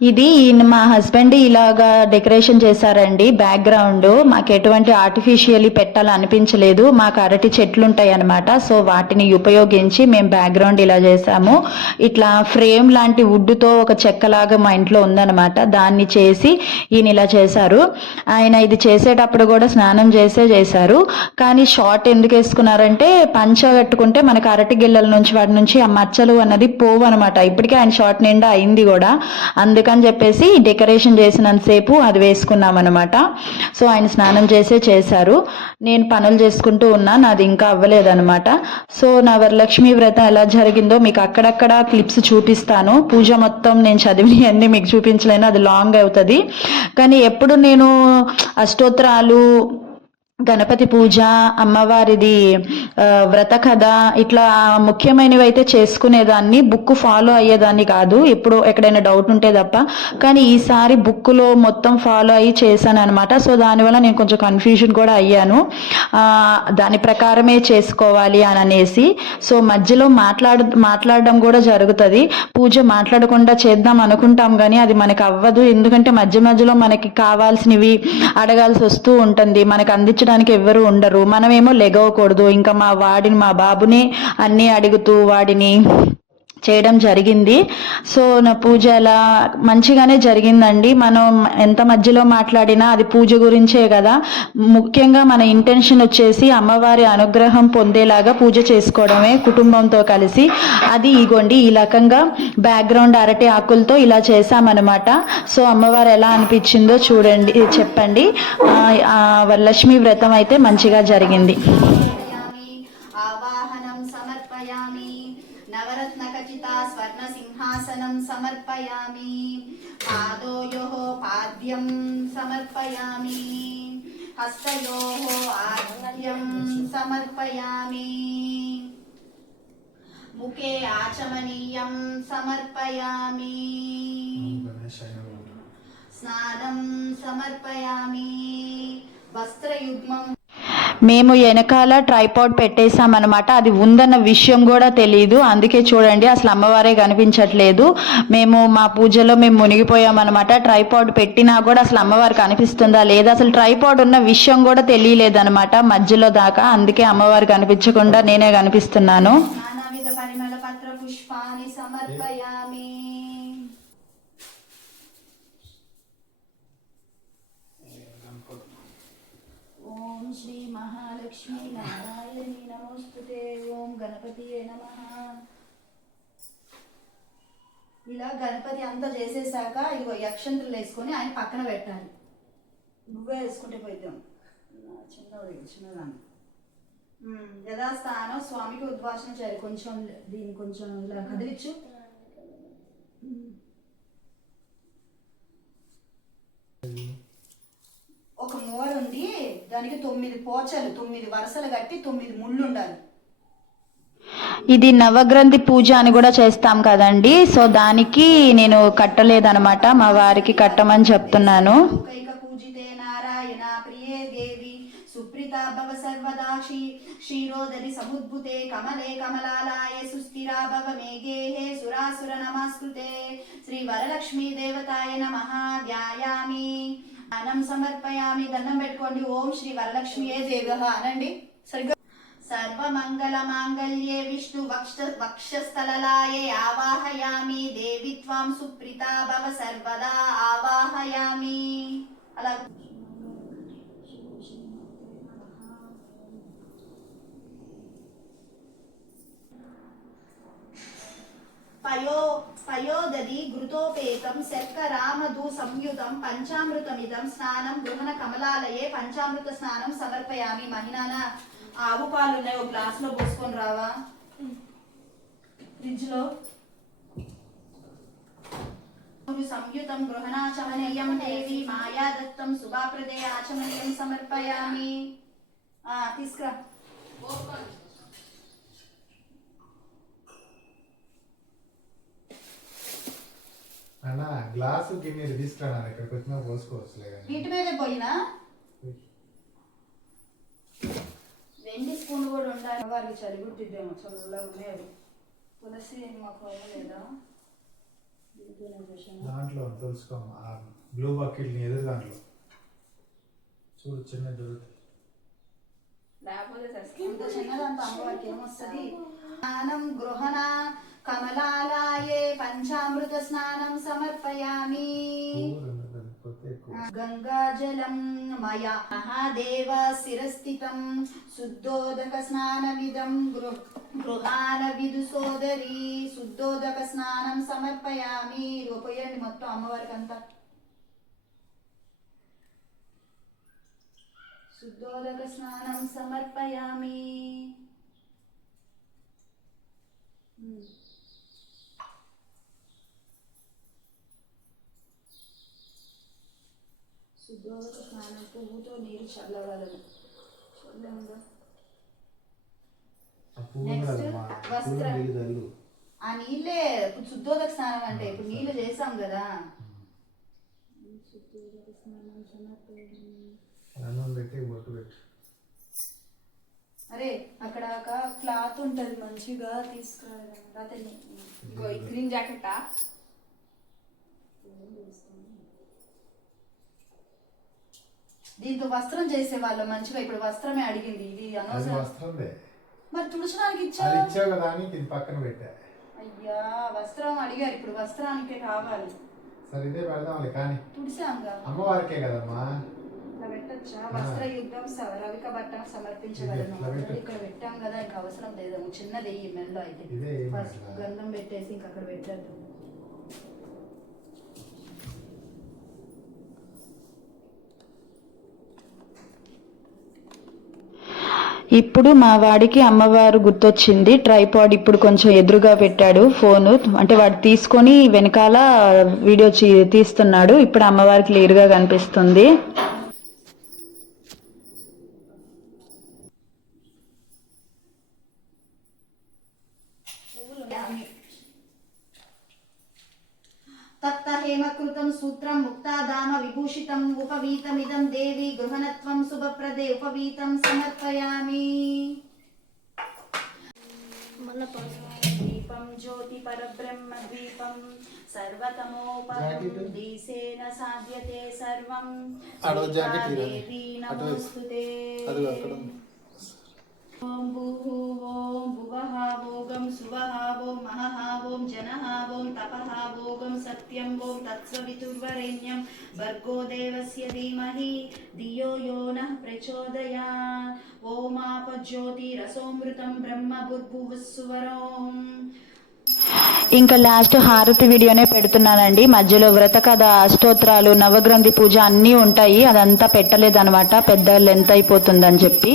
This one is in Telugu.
ఇది మా హస్బెండ్ ఇలాగా డెకరేషన్ చేశారండి. బ్యాక్గ్రౌండ్ మాకు ఎటువంటి ఆర్టిఫిషియల్లీ పెట్టాలనిపించలేదు. మాకు అరటి చెట్లు ఉంటాయి అనమాట. సో వాటిని ఉపయోగించి మేము బ్యాక్గ్రౌండ్ ఇలా చేసాము. ఇట్లా ఫ్రేమ్ లాంటి వుడ్తో ఒక చెక్కలాగా మా ఇంట్లో ఉందన్నమాట. దాన్ని చేసి ఈయన ఇలా చేశారు. ఆయన ఇది చేసేటప్పుడు కూడా స్నానం చేశారు. కానీ షార్ట్ ఎందుకు వేసుకున్నారంటే పంచ కట్టుకుంటే మనకు అరటి గిల్లల నుంచి వాటి నుంచి ఆ మచ్చలు అన్నది పోవు అనమాట. ఇప్పటికే ఆయన షార్ట్ నిండా అయింది కూడా. అందుకని చెప్పేసి డెకరేషన్ చేసినంతసేపు అది వేసుకున్నాం అనమాట. సో ఆయన స్నానం చేశారు. నేను పనులు చేసుకుంటూ ఉన్నా, నాది ఇంకా అవ్వలేదన్నమాట. సో నా వరలక్ష్మి వ్రతం ఎలా జరిగిందో మీకు అక్కడక్కడ క్లిప్స్ చూపిస్తాను. పూజ మొత్తం నేను చదివి అన్ని మీకు చూపించలేను, అది లాంగ్ అవుతుంది. కానీ ఎప్పుడు నేను అష్టోత్తరాలు, గణపతి పూజ, అమ్మవారిది వ్రత కథ ఇట్లా ముఖ్యమైనవి అయితే చేసుకునేదాన్ని, బుక్ ఫాలో అయ్యేదాన్ని కాదు, ఎప్పుడు ఎక్కడైనా డౌట్ ఉంటే తప్ప. కానీ ఈసారి బుక్లో మొత్తం ఫాలో అయ్యి చేశాను అనమాట. సో దానివల్ల నేను కొంచెం కన్ఫ్యూజన్ కూడా అయ్యాను, దాని ప్రకారమే చేసుకోవాలి అని అనేసి. సో మధ్యలో మాట్లాడడం కూడా జరుగుతుంది. పూజ మాట్లాడకుండా చేద్దాం అనుకుంటాం కానీ అది మనకు అవ్వదు. ఎందుకంటే మధ్యలో మనకి కావాల్సినవి అడగాల్సి వస్తూ ఉంటుంది. మనకు అందించడానికి ఎవ్వరు ఉండరు, మనమేమో లెగవకూడదు. ఇంకా మా బాబుని అన్నీ అడుగుతూ వాడిని చేయడం జరిగింది. సో నా పూజ అలా మంచిగానే జరిగిందండి. మనం ఎంత మధ్యలో మాట్లాడినా అది పూజ గురించే కదా. ముఖ్యంగా మన ఇంటెన్షన్ వచ్చేసి అమ్మవారి అనుగ్రహం పొందేలాగా పూజ చేసుకోవడమే కుటుంబంతో కలిసి. అది ఇగోండి ఈ రకంగా బ్యాక్గ్రౌండ్ అరటి ఆకులతో ఇలా చేశామన్నమాట. సో అమ్మవారు ఎలా అనిపించిందో చూడండి, చెప్పండి. వరలక్ష్మి వ్రతం అయితే మంచిగా జరిగింది. ఆవాహనం సమర్పయామి. నవరత్న ఖచిత స్వర్ణ సింహాసనం సమర్పయామి. పాదోయోః పాద్యం సమర్పయామి. హస్తయోః ఆర్ఘ్యం సమర్పయామి. ముఖే ఆచమనీయం సమర్పయామి. స్నానం సమర్పయామి. వస్త్రయుగ్మం. మేము వెనకాల ట్రైపాడ్ పెట్టేశామన్నమాట. అది ఉందన్న విషయం కూడా తెలియదు. అందుకే చూడండి అసలు అమ్మవారే కనిపించట్లేదు. మా పూజలో మేము మునిగిపోయామన్నమాట. ట్రైపాడ్ పెట్టినా కూడా అసలు అమ్మవారు కనిపిస్తుందా లేదా, అసలు ట్రైపాడ్ ఉన్న విషయం కూడా తెలియలేదన్నమాట మధ్యలో దాకా. అందుకే అమ్మవారు కనిపించకుండా నేనే కనిపిస్తున్నాను. నానావిధ పరిమళ పత్ర పుష్పాన్ని సమర్పయామి. ఓం శ్రీ మహాలక్ష్మీ నారాయణీ నమోస్తుతే. ఓం గణపతియే నమః. ఇలా గణపతి అంతా చేసేసాక ఇగో అక్షంతలు వేసుకొని ఆయన పక్కన పెట్టాలి. నువ్వే వేసుకుంటే పోయిద్దాం చిన్నదాన్ని. యథాస్థానం స్వామికి ఉద్వాసన చేయాలి. కొంచెం దీన్ని కొంచెం ఇలా కదిలిచ్చు. ఒక మూర ఉంది, దానికి 9 పోచలు, 9 వరుసలు కట్టి 9 ముళ్ళు ఉండాలి. ఇది నవగ్రంథి పూజ అని కూడా చేస్తాం కదండి. సో దానికి నేను కట్టలేదనమాట, మా వారికి కట్టమని చెప్తున్నాను. పూజితే నారాయణ ప్రియే దేవి సుప్రీతా భవ సర్వదా. క్షీరోదరి సముద్భుతే కమలే కమలాలయే సుస్థిరా భవ మేఘేహే సురాసుర నమస్కృతే. శ్రీ వరలక్ష్మీ దేవతాయ నమః. ధ్యాయామి. అన్నం సమర్పయామి. దండం పెట్టుకోండి. ఓం శ్రీ వరలక్ష్మీయే దేవః అనండి సరిగ్గా. సర్వమంగళ మాంగళ్యే విష్ణు వక్షస్థలలాయే ఆవాహయామి. దేవి త్వాం సుప్రీతా భవ సర్వదా ఆవాహయామి. అలా పయోదది ఘృతోపేతం శర్కరామధు సంయుతం పంచామృతమిదం స్నానం గృహణ కమలాలయే. పంచామృత స్నానం సమర్పయామి. మహిళన ఆవు పాలు ఉన్నాయి, ఒక గ్లాస్ లో పోసుకొని రావా ఫ్రిడ్జ్ లో. సంయుతం గృహణాచమనీయం దేవి మాయాదత్తం శుభాప్రదే ఆచమనీయం సమర్పయామి. తీసుకురా. అన్నా గ్లాసు గిన్నెలు తీసుకురా, ఇక్కడికి వచ్చినా పోసుకోవచ్చులే. వీటి మీద పోయినా వెండి స్పూన్ కూడా ఉండాలి. వారికి చలి గుర్తిద్దేమో, చల్లగా ఉన్నాయి. తులసి మాకు లేదా దాంట్లో తెలుసుకో ఆ బ్లూ బకెట్ ని ఎదురు దాంట్లో చూడు చిన్న దొరుకుతుంది. ఇంత చిన్నదంతా అమ్మవారికి ఏమొస్తుంది? స్నానం గృహణ కమలాలయే పంచామృత స్నానం సమర్పయామి. గంగాజలం మయా మహాదేవ శిరస్థితం శుద్ధోదక స్నానమిదం గృహాల విదు సోదరి శుద్ధోదక స్నానం సమర్పయామి. పోయండి మొత్తం అమ్మవారికి అంతా. శుద్ధోదక స్నానం సమర్పయామి. శుద్ధోదక స్నానం పువ్వుతో నీరు చల్లవలను. ఆ నీళ్ళే శుద్ధోదక స్నానం అంటే. ఇప్పుడు నీళ్ళు చేసాం కదా. శుద్ధోదక స్నానం సమర్పయామి. అరే అక్కడ ఒక క్లాత్ ఉంటది మంచిగా తీసుకురావాలి. గ్రీన్ జాకెట్ దీంతో వస్త్రం చేసేవాళ్ళు మంచిగా. ఇప్పుడు వస్త్రమే అడిగింది. ఇది అనవసరం. మరి తుడచడానికి ఇచ్చావు కదా అని ఇది పక్కన పెట్టా. అయ్యా వస్త్రం అడిగారు, ఇప్పుడు వస్త్రానికే కావాలి. సరే ఇదే పెడదాంలే కానీ తుడిసాంగా అమ్మవారికే కదమ్మా. ఇట్లా పెట్టచ్చా? వస్త్ర యుద్ధం రవిక బట్టం సమర్పించగలను. ఇక్కడ పెట్టాం కదా, ఇంకా అవసరం లేదు. చిన్నది ఈ మెల్లో అయితే ఫస్ట్ గంధం పెట్టేసి ఇంక అక్కడ పెట్టద్దు. ఇప్పుడు మా వాడికి అమ్మవారు గుర్తొచ్చింది. ట్రైపాడ్ ఇప్పుడు కొంచెం ఎదురుగా పెట్టాడు ఫోను. అంటే వాడు తీసుకొని వెనకాల వీడియో తీస్తున్నాడు. ఇప్పుడు అమ్మవారికి క్లియర్గా కనిపిస్తుంది. తత్త హేమకృతం సూత్రం ముక్తాదామ విభూషితం ఉపవీతమిదం దేవి గృహణత్వం శుభప్రదే ఉపవీతం సమర్పయామి. దీపం జ్యోతి పరబ్రహ్మ ద్వీపం సర్వతమోపరం దీసేన సాధ్యతే సర్వం. దేవీ నమోస్తుతే. ఓం భూః ఓం భువః ఓం సువః ఓం మహః ఓం జనః ఓం తపః ఓం సత్యం ఓం తత్సవితుర్వరేణ్యం భర్గో దేవస్య ధీమహి ధియో యో నః ప్రచోదయాత్. ఓమాపజ్యోతిరసోమృతం బ్రహ్మ భూర్భువస్సువరోం. ఇంకా లాస్ట్ హారతి వీడియోనే పెడుతున్నానండి. మధ్యలో వ్రత కథ, అష్టోత్తరాలు, నవగ్రంథి పూజ అన్నీ ఉంటాయి. అదంతా పెట్టలేదు అనమాట, పెద్ద లెంత్ అయిపోతుందని చెప్పి.